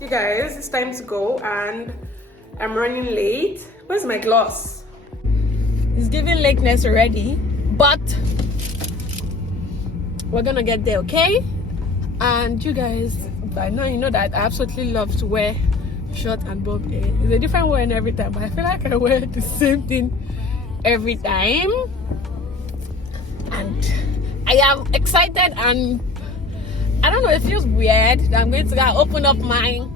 You guys, it's time to go and I'm running late. Where's my gloss? It's giving lateness already, but we're gonna get there, okay? And you guys, by now you know that I absolutely love to wear short and bob hair. It's a different wearing every time, but I feel like I wear the same thing every time. And I am excited, and I don't know, it feels weird that I'm going to go open up mine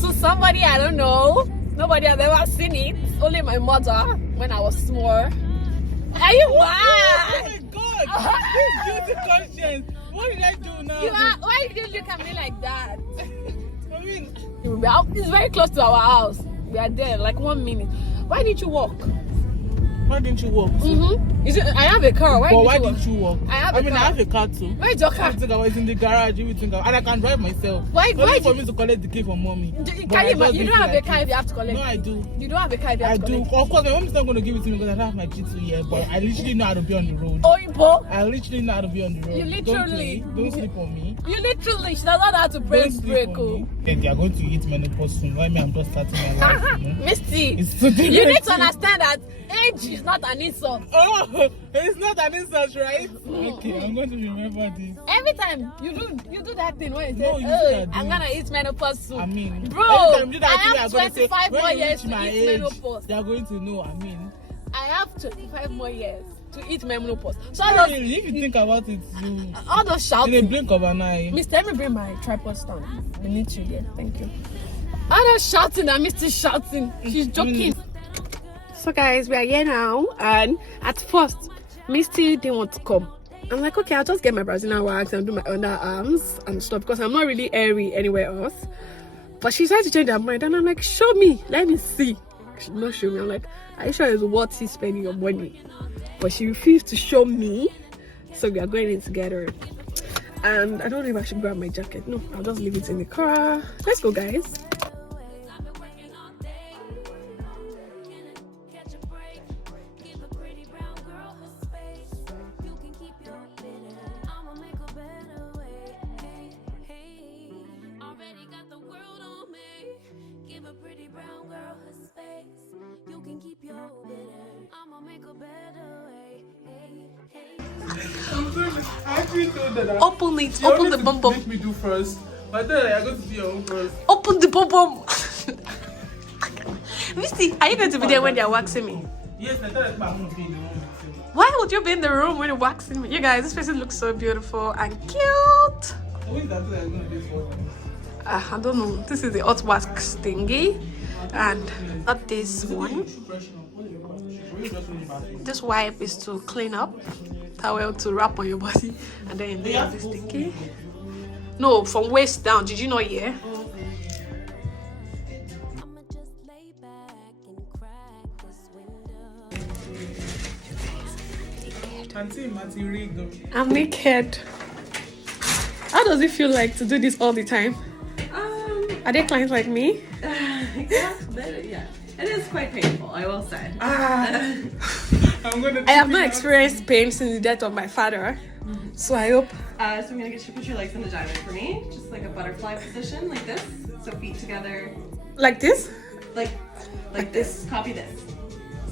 to somebody I don't know. Nobody has ever seen it, only my mother when I was small. Are you mad? Oh my god! This guilty conscience. What did I do now? Why did you look at me like that? I mean, It's very close to our house. We are there, like 1 minute. Why did you walk? why didn't you walk? I have a car. Why didn't you walk? I have I a mean, car. I have a car too. Where's your car? I think I was in the garage, everything, and I can drive myself. Why for me to collect the key from mommy. You don't have a car if you have to collect. No, I do. You don't have a car if you have I to do. collect. Of course, my mom's not going to give it to me because I don't have my G2 yet, but I literally know how to be on the road. Oibo. I literally know how to be on the road. You literally. Don't sleep on me. You literally. She does not know how to Don't press sleep brake. on me. Then they are going to eat menopause soon. Why me? I'm just starting my life. You know? Misty, It's so you need to understand that age is not an insult. Oh, it's not an insult, right? Okay, I'm going to remember this. Every time you do that thing when you No, say, you "Oh, should I'm do. gonna eat menopause soon." I mean, Bro, every time you do I that thing, have they are going to say, 25 when more you years reach to my eat age, menopause. they are going to know. I mean, I have 25 more years to eat menopause. So really, if you think about it, you all those in a shouting. blink of an eye. Mister, let me bring my tripod stand. We need you there. Thank you. All those shouting and Misty's shouting. She's joking. So guys, we are here now, and at first, Misty didn't want to come. I'm like, okay, I'll just get my Brazilian wax and do my underarms and stuff because I'm not really airy anywhere else. But she tried to change her mind, and I'm like, show me, let me see. She did not show me. I'm like, are you sure it's worth you spending your money? But she refused to show me, so we are going in together. And I don't know if I should grab my jacket. No, I'll just leave it in the car. Let's go, guys. I actually told that. Open it. Open the bum bum. Make me do first. But then I'm going to do your own first. Open the bum bum. Misty, are you going to be there when they are waxing me? Yes, I thought my mom would be in the room. Why would you be in the room when you're waxing me? You guys, this person looks so beautiful and cute. What is that thing I'm going to do for? I don't know. This is the hot wax thingy. And not this one. This wipe is to clean up. Towel to wrap on your body. And then you have this thingy. No, from waist down. Did you not hear? I'm naked. How does it feel like to do this all the time? Are there clients like me? Yeah, it is quite painful, I will say. I have not experienced pain since the death of my father, so I hope. So I'm gonna get you to put your legs in a diamond for me, just like a butterfly position, like this. So feet together, Like this? like this. Copy this.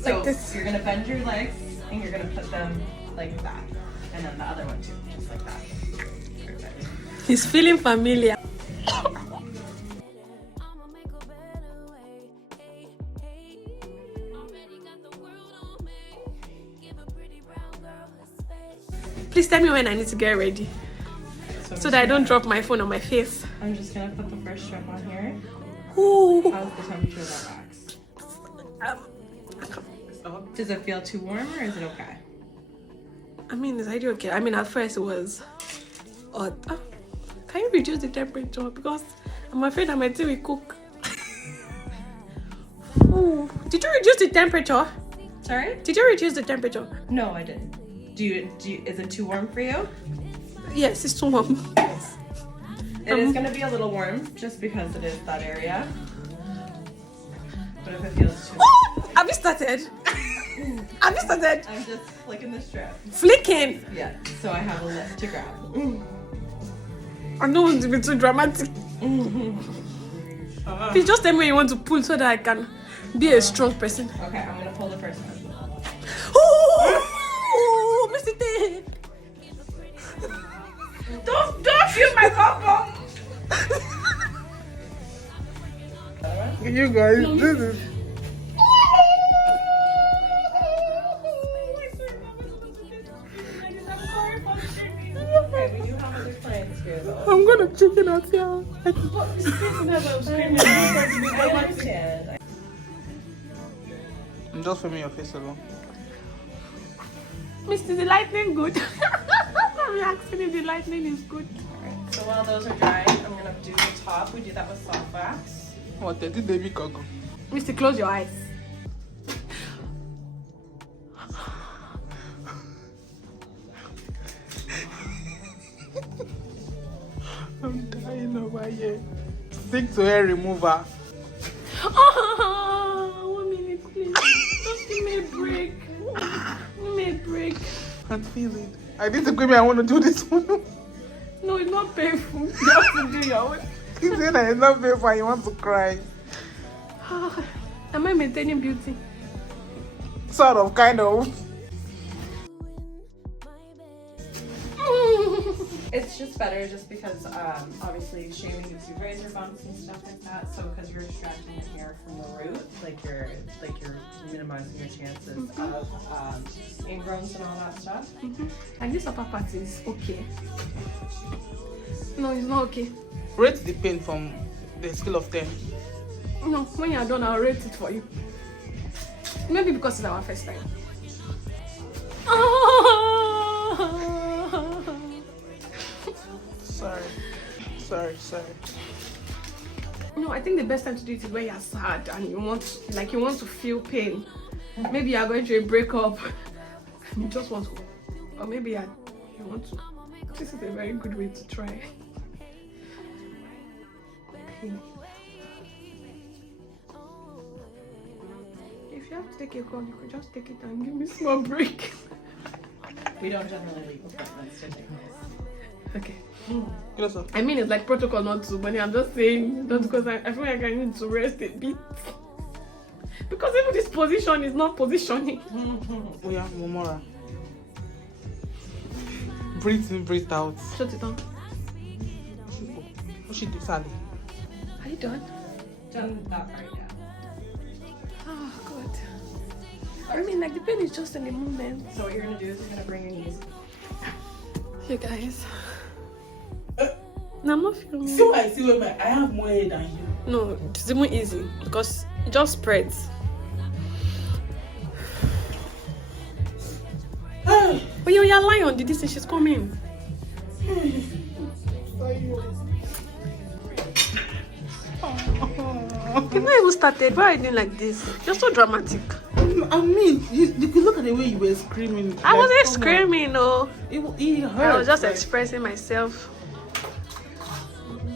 So Like this. you're gonna bend your legs and you're gonna put them like that, and then the other one too, just like that. Perfect. He's feeling familiar. Please tell me when I need to get ready so that I don't drop my phone on my face. I'm just gonna put the first strip on here. Ooh. How's the temperature of that wax? Does it feel too warm or is it okay? I mean, is it okay? I mean, at first it was odd. Oh, can you reduce the temperature? Because I'm afraid I might still cook. Ooh. Did you reduce the temperature? Sorry? Did you reduce the temperature? No, I didn't. Do you, is it too warm for you? Yes, it's too warm. It is going to be a little warm just because it is that area. But if it feels too Oh, have you started? Have you started? I'm just flicking the strip. Flicking. Yeah, so I have a lip to grab. I don't want to be too dramatic. Please just tell me when you want to pull so that I can be a strong person. Okay, I'm gonna pull the first one. Oh, Mr. Ted. Don't feel my papa. You guys, this is. Okay, we do have other clients here though. I'm gonna chicken out here. I understand. I'm just filming your face alone. Mr. The lightning good. I'm asking if the lightning is good. Alright, so while those are drying, I'm gonna do the top. We do that with soft wax. What? Did they be cargo? Mr. Close your eyes. I'm dying over here. Stick to hair remover. 1 minute, please. Just give me a break. Give me a break. Can't feel it. I need to go. I want to do this one. No, it's not painful. You have to do your own. He said that it's not painful. You want to cry. Am I maintaining beauty? Sort of, kind of. It's just better just because obviously shaving gives you razor bumps and stuff like that. So because you're extracting your hair from the root, like you're minimizing your chances of ingrowns and all that stuff. And this upper part is okay. No, it's not okay. Rate the pain from the scale of 10. No, when you're done, I'll rate it for you. Maybe because it's our first time. Sorry. No, I think the best time to do it is when you're sad and you want to feel pain. Maybe you're going through a breakup and you just want to, or maybe you want to. This is a very good way to try. Pain. If you have to take a call, you could just take it and give me a small break. We don't generally leave appointments to take this. Okay. Yes, sir. I mean, it's like protocol not to, but I'm just saying, just because I feel like I need to rest a bit. Because even this position is not positioning. Oh yeah, Momora. Breathe in, breathe out. Shut it down. What should do, Sally? Are you done? Done that part, yeah. Oh, God. I mean, like, the pain is just in the moment. So what you're gonna do is you're gonna bring your knees. Hey, guys. No, I'm not filming. See why I have more hair than you. No, it's even easy because it just spreads. But you're lying on the distance, she's coming. You've not even started. Why are you doing like this? You're so dramatic. I mean, you could look at the way you were screaming. I wasn't screaming, no. It hurt. I was just expressing myself.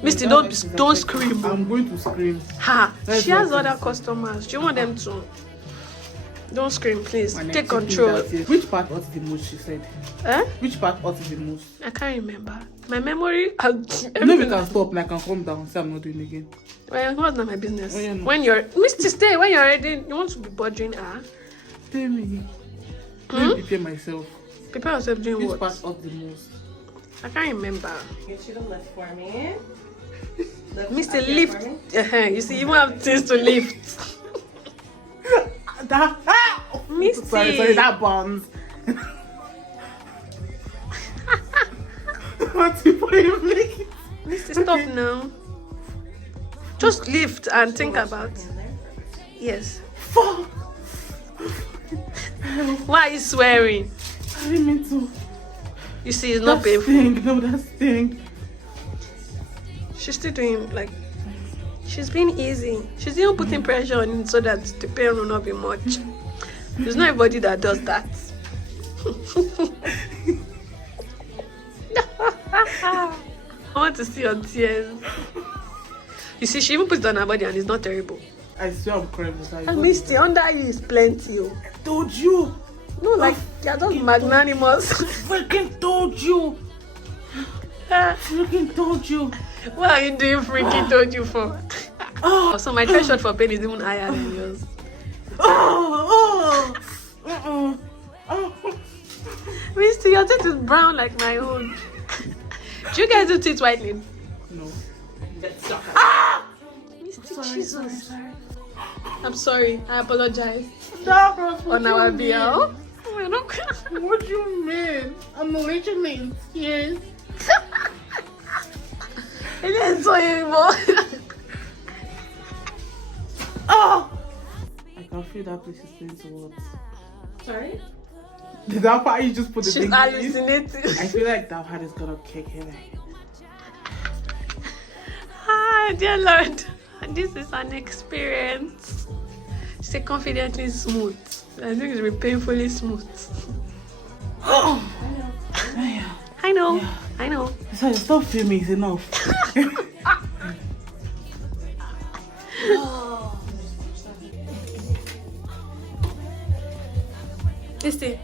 Mister, don't scream. I'm going to scream. Ha! She has other customers. Do you want them to? Don't scream, please. Take control. Which part hurts the most, she said? Eh? Which part hurts the most? I can't remember. My memory. No, we can stop and I can calm down. Say I'm not doing it again. Well, what's not my business? Oh, yeah, no. When you're Mr. Stay, when you're ready, you want to be bothering her. Tell me. Let me prepare myself. Prepare yourself doing Which what? part hurts the most? I can't remember. Get you to lift for me. Mr. Lift. You see, you even have things to lift. Misty. Sorry, that burns. What before you make it? Misty, stop now. Just lift and think about. Yes. Fuck. Why are you swearing? I didn't mean to. You see, it's not painful. Stink. No, that stink. She's still doing like. She's being easy. She's even putting pressure on it so that the pain will not be much. There's not everybody that does that. I want to see your tears. You see, she even puts it on her body and it's not terrible. I swear I'm crying. And Misty, under you is plenty. I told you. No, like, you're just magnanimous. Freaking told you. Freaking told you. What are you doing, Freaky told you for? Oh, so my threshold for pain is even higher than yours. Misty, your teeth is brown like my own. Do you guys do teeth whitening? No. Misty, Jesus. I'm sorry. I apologize. On our BL. What do you mean? I'm literally in tears. It isn't so anymore. Oh! I can feel that place is going towards. Sorry? That part you just put the She's thing hallucinating. I feel like that part is gonna kick in. Ah, dear Lord. This is an experience. Say confidently smooth. I think it'll be painfully smooth. Oh! I know. Yeah. I know. Sorry, stop filming, it's enough. Misty,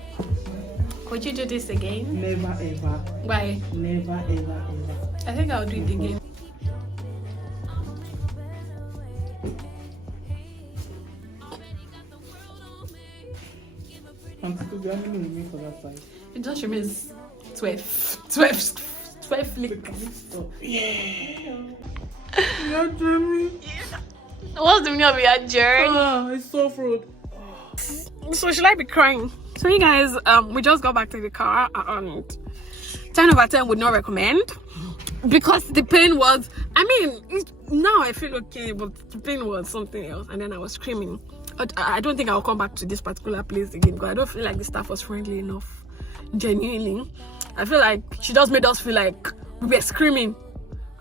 would you do this again? Never ever. Why? Never ever ever. I think I'll do it again. I'm still going to remain for that side. It just remains 12 flicks. Yeah. You're dreaming. What's the meaning of your journey? Ah, it's so fruit. So should I be crying? So you guys, we just got back to the car and 10 over 10 would not recommend because the pain was, now I feel okay, but the pain was something else, and then I was screaming. I don't think I'll come back to this particular place again because I don't feel like the staff was friendly enough. Genuinely, I feel like she just made us feel like we were screaming,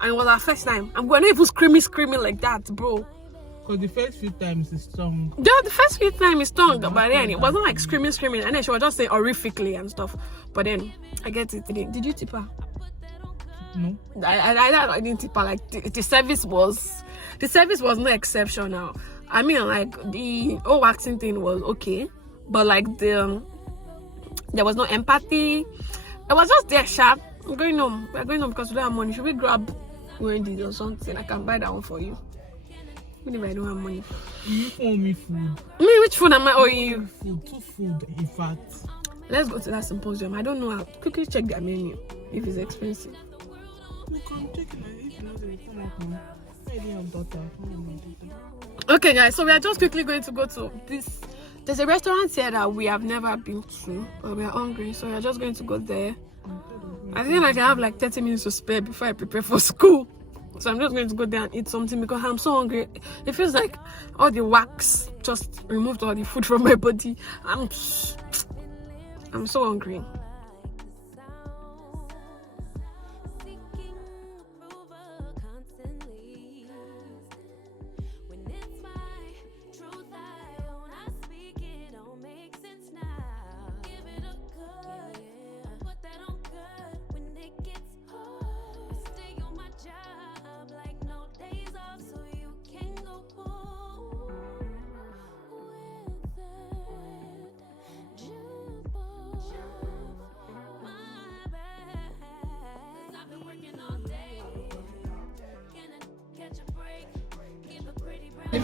and it was our first time. I'm not even screaming like that, bro. Because the first few times is strong. Yeah, the first few times is strong, but then it wasn't like screaming, and then she was just saying horrifically and stuff. But then I get it. Did you tip her? No. I didn't tip her. Like the service was not exceptional. I mean, like the whole waxing thing was okay, but like there was no empathy. I was just there sharp. I'm going home. We're going home because we don't have money. Should we grab Wendy's or something? I can buy that one for you. Even if I don't have money. You owe me food. Me, which food am I owing you? Two food, in fact. Let's go to that symposium. I don't know how. Quickly check their menu if it's expensive. You can take it if you know the return of money. I didn't have daughter. Okay, guys, so we are just quickly going to go to this. There's a restaurant here that we have never been to, but we are hungry, so we are just going to go there. I think I can have like 30 minutes to spare before I prepare for school. So I'm just going to go there and eat something because I'm so hungry. It feels like all the wax just removed all the food from my body. I'm so hungry.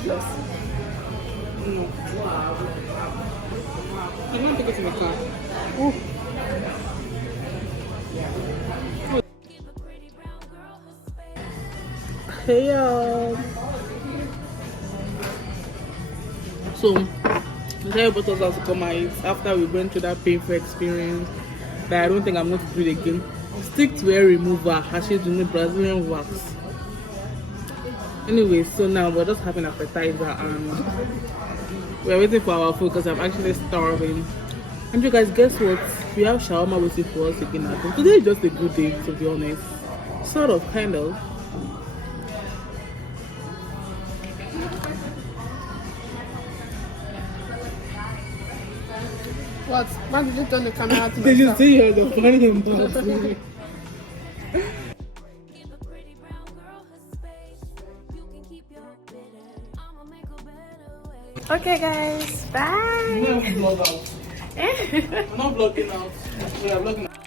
Plus. No. I'm not taking it in the car. Ooh. Hey y'all. So, the therapist told us to come out after we went through that painful experience that I don't think I'm going to do it again. Stick to hair remover as she's doing Brazilian wax. Anyway, so now we're just having appetizer and we're waiting for our food because I'm actually starving. And you guys, guess what? We have shawarma waiting for us again at home. Today is just a good day, to be honest. Sort of, kind of. What? Why did you turn the camera to Did you myself? see her? The funny about Okay, guys. Bye. I'm not vlogging out. I'm not vlogging out. We are vlogging out.